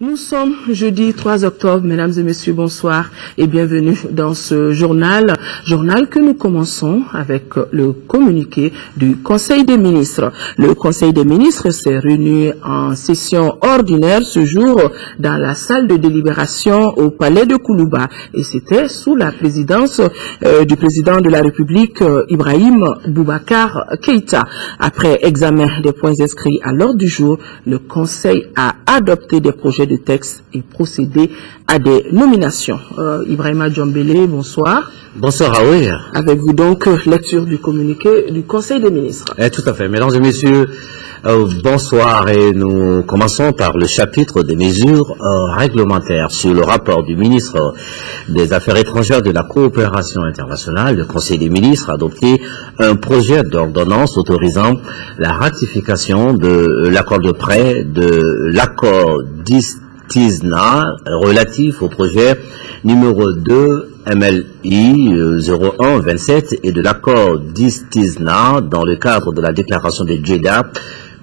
Nous sommes jeudi 3 octobre, mesdames et messieurs, bonsoir et bienvenue dans ce journal que nous commençons avec le communiqué du Conseil des ministres. Le Conseil des ministres s'est réuni en session ordinaire ce jour dans la salle de délibération au palais de Koulouba et c'était sous la présidence du président de la République Ibrahim Boubacar Keïta. Après examen des points inscrits à l'ordre du jour, le Conseil a adopté des projets de texte et procéder à des nominations. Ibrahima Djombele, bonsoir. Bonsoir Raoui. Avec vous donc, lecture du communiqué du Conseil des ministres. Tout à fait. Mesdames et messieurs, bonsoir et nous commençons par le chapitre des mesures réglementaires sur le rapport du ministre des Affaires étrangères de la coopération internationale. Le Conseil des ministres a adopté un projet d'ordonnance autorisant la ratification de l'accord de prêt, de l'accord d'Istisna relatif au projet numéro 2 MLI 0127 et de l'accord d'Istisna dans le cadre de la déclaration de Jeddah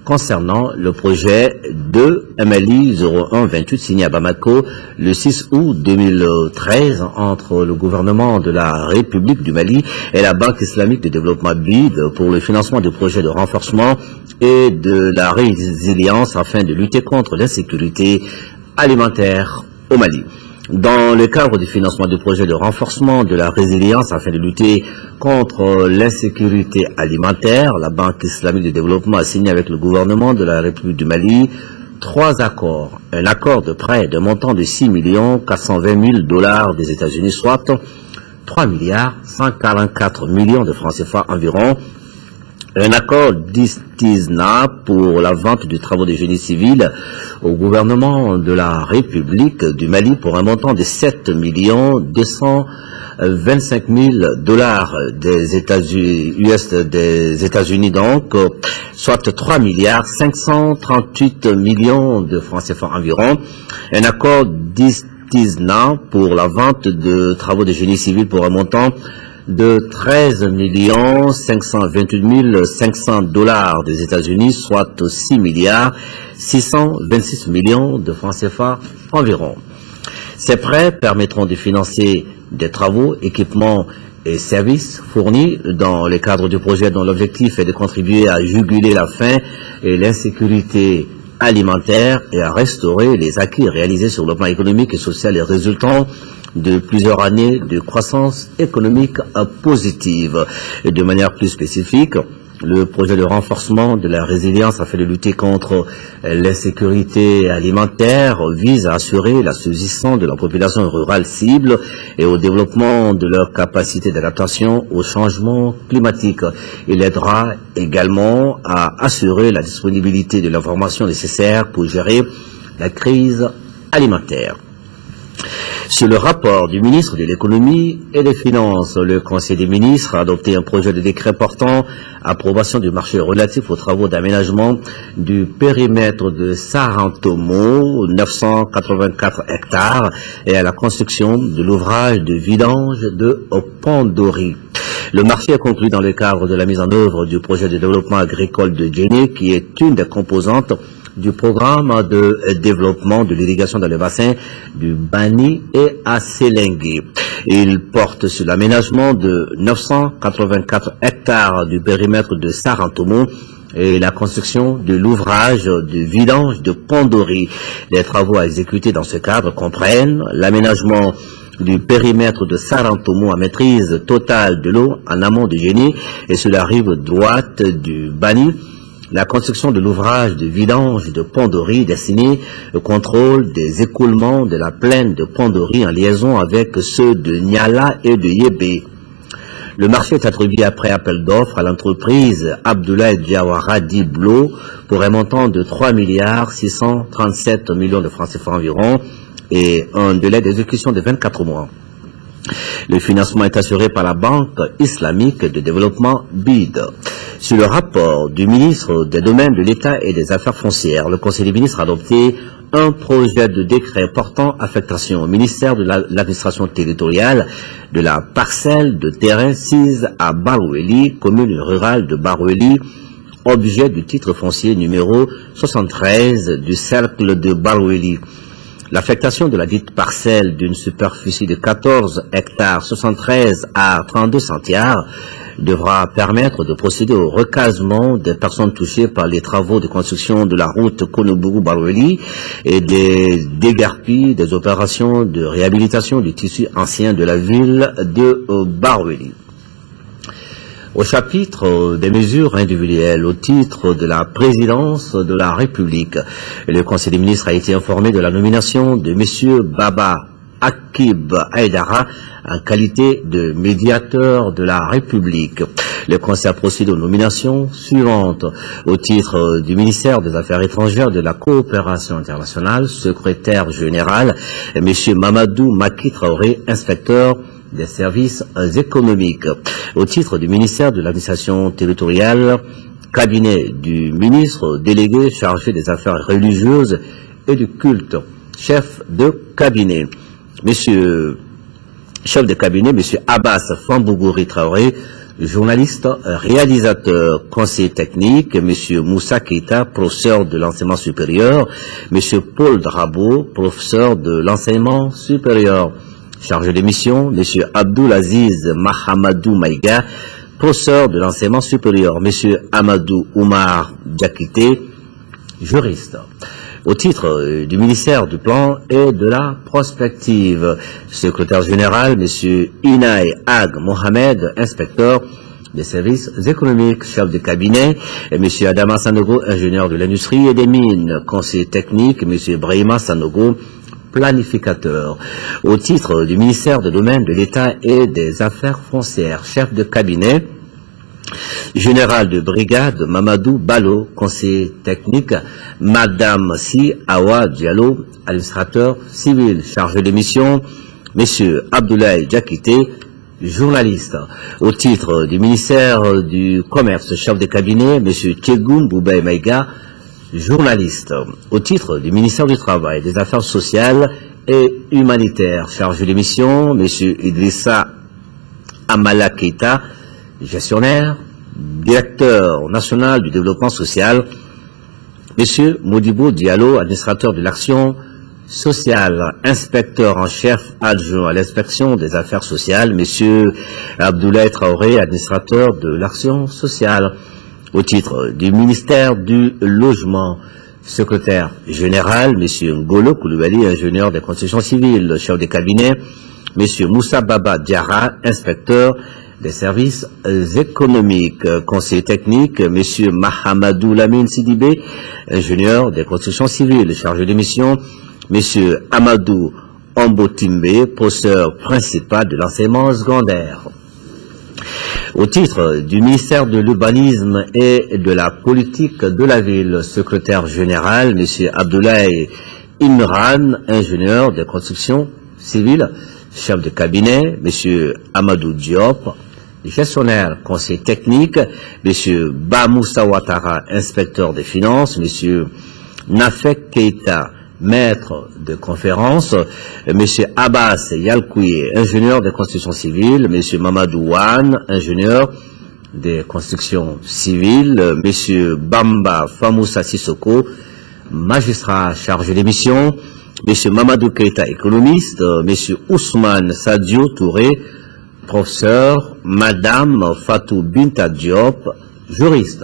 concernant le projet de MLI 0128 signé à Bamako le 6 août 2013 entre le gouvernement de la République du Mali et la Banque islamique de développement BID pour le financement des projets de renforcement et de la résilience afin de lutter contre l'insécurité alimentaire au Mali. Dans le cadre du financement du projet de renforcement de la résilience afin de lutter contre l'insécurité alimentaire, la Banque islamique de développement a signé avec le gouvernement de la République du Mali 3 accords. Un accord de prêt de montant de 6 420 000 $ des États-Unis, soit 3 144 millions de francs CFA environ. Un accord d'Istisna pour la vente du travaux de génie civil au gouvernement de la République du Mali pour un montant de 7 225 000 $ des États-Unis donc, soit 3 538 millions de francs CFA environ. Un accord d'Istisna pour la vente de travaux de génie civil pour un montant de 13 528 500 $ des États-Unis, soit 6 626 millions de francs CFA environ. Ces prêts permettront de financer des travaux, équipements et services fournis dans le cadre du projet dont l'objectif est de contribuer à juguler la faim et l'insécurité alimentaire et à restaurer les acquis réalisés sur le plan économique et social et résultant de plusieurs années de croissance économique positive. Et de manière plus spécifique, le projet de renforcement de la résilience afin de lutter contre l'insécurité alimentaire vise à assurer la subsistance de la population rurale cible et au développement de leur capacité d'adaptation au changement climatique. Il aidera également à assurer la disponibilité de l'information nécessaire pour gérer la crise alimentaire. Sur le rapport du ministre de l'économie et des finances, le Conseil des ministres a adopté un projet de décret portant approbation du marché relatif aux travaux d'aménagement du périmètre de Sarantomo, 984 hectares, et à la construction de l'ouvrage de vidange de Pandori. Le marché est conclu dans le cadre de la mise en œuvre du projet de développement agricole de Djéné, qui est une des composantes du programme de développement de l'irrigation dans le bassin du Bani et à Sélengue. Il porte sur l'aménagement de 984 hectares du périmètre de Sarantomo et la construction de l'ouvrage de vidange de Pandori. Les travaux à exécuter dans ce cadre comprennent l'aménagement du périmètre de Sarantomo à maîtrise totale de l'eau en amont de Djéné et sur la rive droite du Bani, la construction de l'ouvrage de vidange de Pandori destiné au contrôle des écoulements de la plaine de Pandori en liaison avec ceux de Niala et de Yébé. Le marché est attribué après appel d'offres à l'entreprise Abdoulaye Diawara Diblo pour un montant de 3 637 millions de francs CFA environ et un délai d'exécution de 24 mois. Le financement est assuré par la Banque islamique de développement BID. Sur le rapport du ministre des Domaines de l'État et des Affaires foncières, le Conseil des ministres a adopté un projet de décret portant affectation au ministère de l'administration territoriale de la parcelle de terrain sise à Baroueli, commune rurale de Baroueli, objet du titre foncier numéro 73 du cercle de Baroueli. L'affectation de la dite parcelle d'une superficie de 14 hectares 73 à 32 centiares devra permettre de procéder au recasement des personnes touchées par les travaux de construction de la route Konobougou-Baroueli et des déguerpis des opérations de réhabilitation du tissu ancien de la ville de Baroueli. Au chapitre des mesures individuelles au titre de la présidence de la République, le Conseil des ministres a été informé de la nomination de M. Baba Akib Aïdara en qualité de médiateur de la République. Le Conseil a procédé aux nominations suivantes. Au titre du ministère des Affaires étrangères et de la coopération internationale, secrétaire général, M. Mamadou Maki Traoré, inspecteur des services économiques. Au titre du ministère de l'administration territoriale, cabinet du ministre délégué chargé des affaires religieuses et du culte, chef de cabinet. Chef de cabinet, M. Abbas Fambougouri Traoré, journaliste, réalisateur, conseiller technique, M. Moussa Keita, professeur de l'enseignement supérieur, M. Paul Drabo, professeur de l'enseignement supérieur. Chargé de mission, M. Abdoulaziz Mahamadou Maïga, professeur de l'enseignement supérieur, M. Amadou Oumar Diakité, juriste. Au titre du ministère du Plan et de la Prospective, secrétaire général, M. Inaï Ag Mohamed, inspecteur des services économiques, chef de cabinet, et M. Adama Sanogo, ingénieur de l'industrie et des mines, conseiller technique, M. Brahima Sanogo, planificateur. Au titre du ministère des Domaines de l'État et des Affaires foncières, chef de cabinet, général de brigade Mamadou Balo, conseiller technique, Madame Si Awa Diallo, administrateur civil, chargé de mission, Monsieur Abdoulaye Diakité, journaliste. Au titre du ministère du Commerce, chef de cabinet, Monsieur Tchegoum Boubay Maïga, journaliste. Au titre du ministère du Travail, des Affaires sociales et humanitaires, chargé de mission, M. Idrissa Amala Keita, gestionnaire, directeur national du développement social, M. Modibo Diallo, administrateur de l'action sociale, inspecteur en chef adjoint à l'inspection des affaires sociales, M. Abdoulaye Traoré, administrateur de l'action sociale. Au titre du ministère du Logement, secrétaire général, M. Ngolo Koulibaly, ingénieur des constructions civiles, chef de cabinet, M. Moussa Baba Diarra, inspecteur des services économiques, conseiller technique, M. Mahamadou Lamine Sidibé, ingénieur des constructions civiles, chargé de mission, M. Amadou Ambotimbe, professeur principal de l'enseignement secondaire. Au titre du ministère de l'Urbanisme et de la Politique de la Ville, secrétaire général, M. Abdoulaye Imran, ingénieur des constructions civiles, chef de cabinet, M. Amadou Diop, gestionnaire, conseiller technique, M. Bamoussa Ouattara, inspecteur des finances, M. Nafek Keita, maître de conférence, M. Abbas Yalkouye, ingénieur des constructions civiles, M. Mamadou Wan, ingénieur des constructions civiles, M. Bamba Famoussa Sissoko, magistrat chargé des missions, M. Mamadou Keita, économiste, M. Ousmane Sadio Touré, professeur, Madame Fatou Binta Diop, juriste.